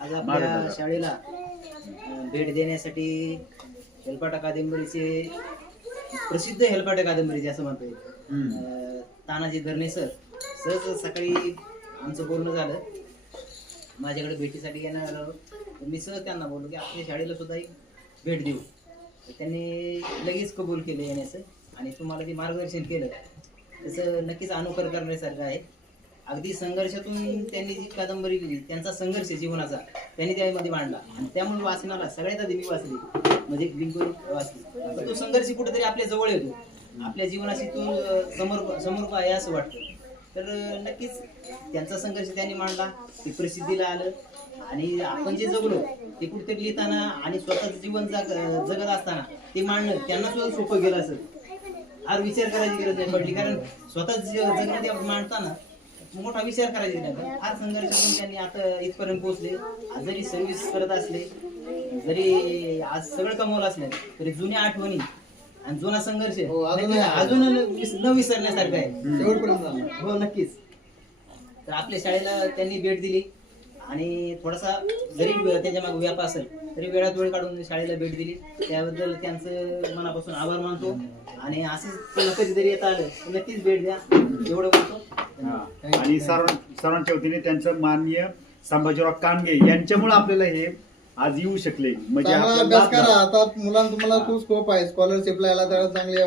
आज आपल्या. शाळेला भेट देण्यासाठी हेलपाटा कादंबरीचे प्रसिद्ध हेलपाटा कादंबरीचे असं म्हणता येईल. तानाजी धरणे सर सहज सकाळी आमचं बोलणं झालं. माझ्याकडे भेटीसाठी येणार आलो. मी सहज त्यांना बोललो की आपल्या शाळेला सुद्धा एक भेट देऊ. त्यांनी लगेच कबूल केलं येण्याचं आणि तुम्हाला जे मार्गदर्शन केलं त्याचं नक्कीच अनुकर करण्यासारखं आहे. अगदी संघर्षातून त्यांनी जी कादंबरी लिहिली त्यांचा संघर्ष जीवनाचा त्यांनी त्यामध्ये मांडला. आणि त्यामुळे वाचनाला सगळ्यात आधी मी वाचली. म्हणजे लिंकून वाचली. तो संघर्ष कुठेतरी आपल्या जवळ येतो. आपल्या जीवनाशी तो समोर समोर आहे असं वाटतं. तर नक्कीच त्यांचा संघर्ष त्यांनी मांडला ते प्रसिद्धीला आलं. आणि आपण जे जगलो ते कुठेतरी लिहिताना आणि स्वतःचं जीवन जग जगत असताना ते मांडणं त्यांना सुद्धा सोपं गेलं असेल. फार विचार करायची गरज नाही पडली. कारण स्वतःच जगणं ते मांडताना मोठा विचार करायची नाही पण फार संघर्ष करून त्यांनी आता इथपर्यंत पोहोचले. आज जरी सर्व्हिस करत असले जरी आज सगळं कमवलं असलं तरी जुन्या आठवणी आणि जुना संघर्ष हो. अजून न विस- न विसरण्यासारखं आहे. शेवटपर्यंत हो नक्कीच. तर आपल्या शाळेला त्यांनी भेट दिली आणि थोडासा जरी वे- त्यांच्या मागे व्याप असेल तरी वेळात वेळ काढून शाळेला भेट दिली. त्याबद्दल त्यांचं मनापासून आभार मानतो. आणि असंच तुला कधीतरी येता आलं तर नक्कीच भेट द्या. एवढं बोलतो. हा. आणि सर्व सर्वांच्या वतीने त्यांचं माननीय संभाजीराव कानगे यांच्यामुळे आपल्याला हे आज येऊ शकले म्हणजे चांगला अभ्यास करा. आता मुलांना तुम्हाला खूप स्कोप आहे स्कॉलरशिपला याला त्याला चांगले